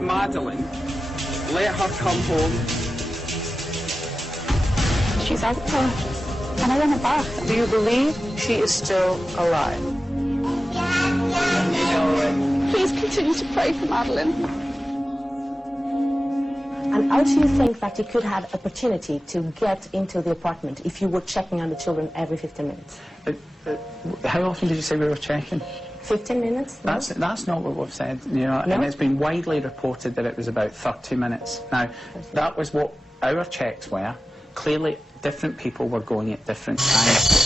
Madeleine. Let her come home. She's out there, and I want her back. Do you believe she is still alive? Please continue to pray for Madeleine. And how do you think that you could have opportunity to get into the apartment if you were checking on the children every 15 minutes? How often did you say we were checking? 15 minutes? No? That's not what we've said, you know, No? and it's been widely reported that it was about 30 minutes. Now, that was what our checks were. Clearly, different people were going at different times.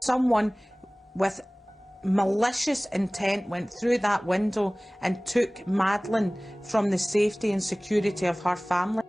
Someone with malicious intent went through that window and took Madeleine from the safety and security of her family.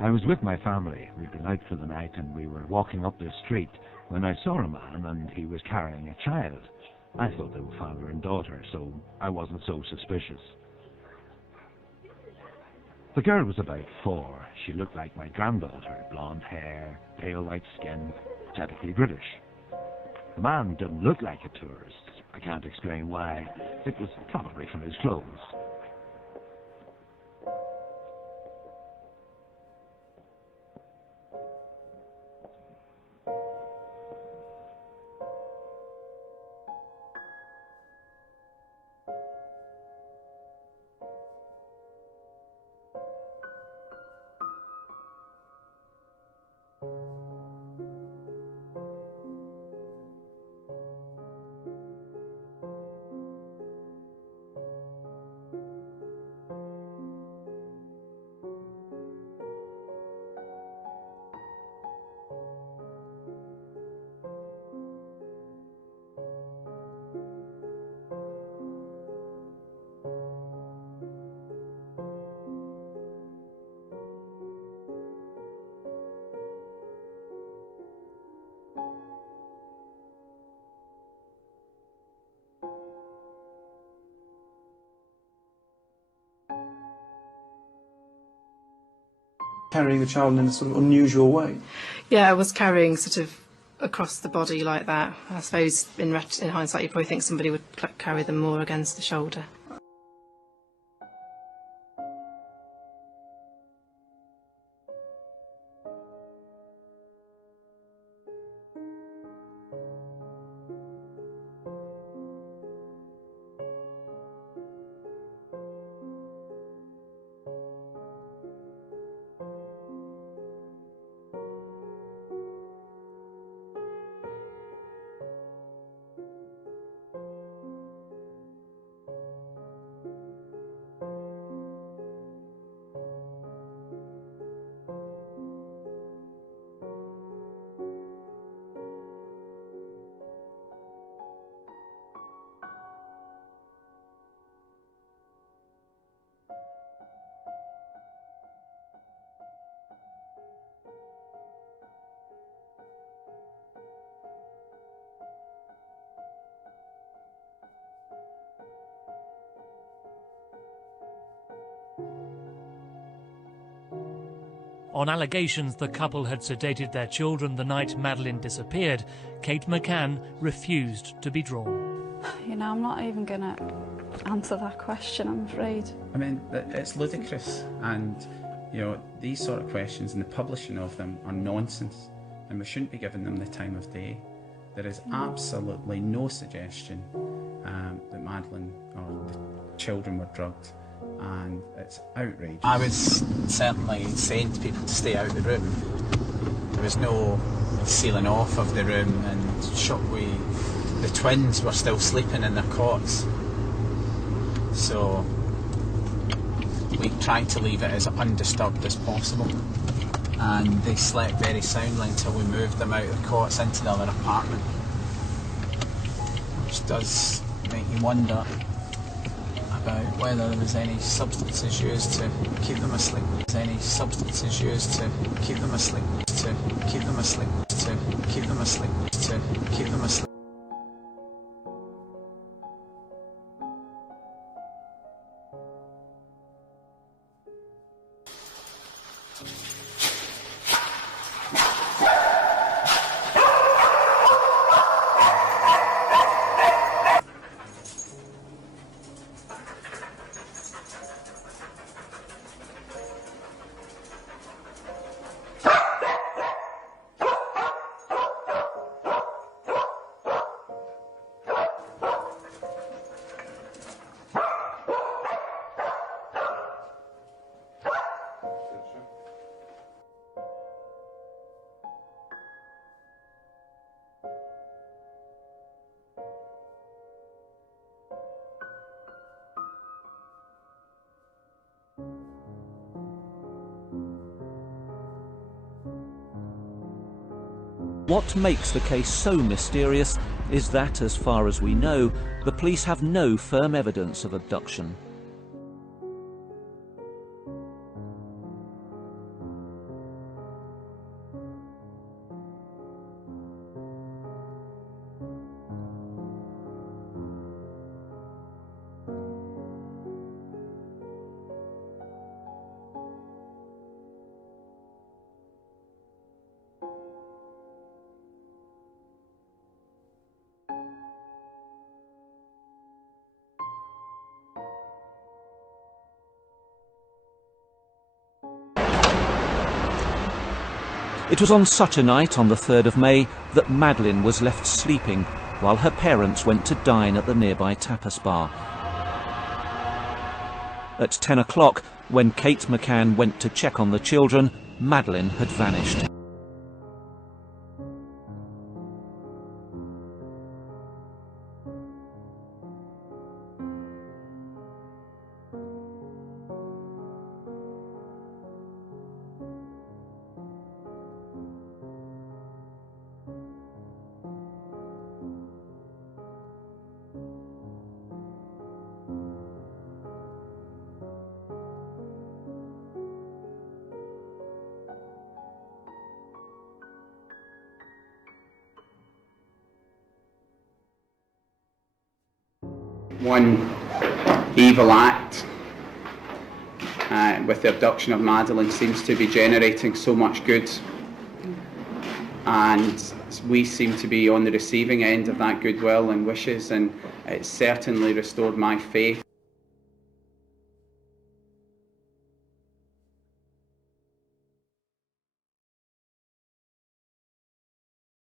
I was with my family. We'd been out for the night and we were walking up the street when I saw a man and he was carrying a child. I thought they were father and daughter, so I wasn't so suspicious. The girl was about 4. She looked like my granddaughter, blonde hair, pale white skin, typically British. The man didn't look like a tourist. I can't explain why. It was probably from his clothes. Carrying the child in a sort of unusual way. Yeah, I was carrying sort of across the body like that. I suppose in hindsight you probably think somebody would carry them more against the shoulder. On allegations the couple had sedated their children the night Madeleine disappeared, Kate McCann refused to be drawn. You know, I'm not even going to answer that question, I'm afraid. I mean, it's ludicrous, and you know, these sort of questions and the publishing of them are nonsense, and we shouldn't be giving them the time of day. There is absolutely no suggestion that Madeleine or the children were drugged, and it's outrageous. I was certainly saying to people to stay out of the room. There was no sealing off of the room, and the twins were still sleeping in their cots. So we tried to leave it as undisturbed as possible, and they slept very soundly until we moved them out of the cots into the other apartment, which does make you wonder about whether there was any substances used to keep them asleep. Any substances used to keep them asleep, to keep them asleep, to keep them asleep, to keep them asleep. What makes the case so mysterious is that, as far as we know, the police have no firm evidence of abduction. It was on such a night, on the 3rd of May, that Madeleine was left sleeping while her parents went to dine at the nearby tapas bar. At 10 o'clock, when Kate McCann went to check on the children, Madeleine had vanished. One evil act with the abduction of Madeleine seems to be generating so much good, and we seem to be on the receiving end of that goodwill and wishes, and it certainly restored my faith.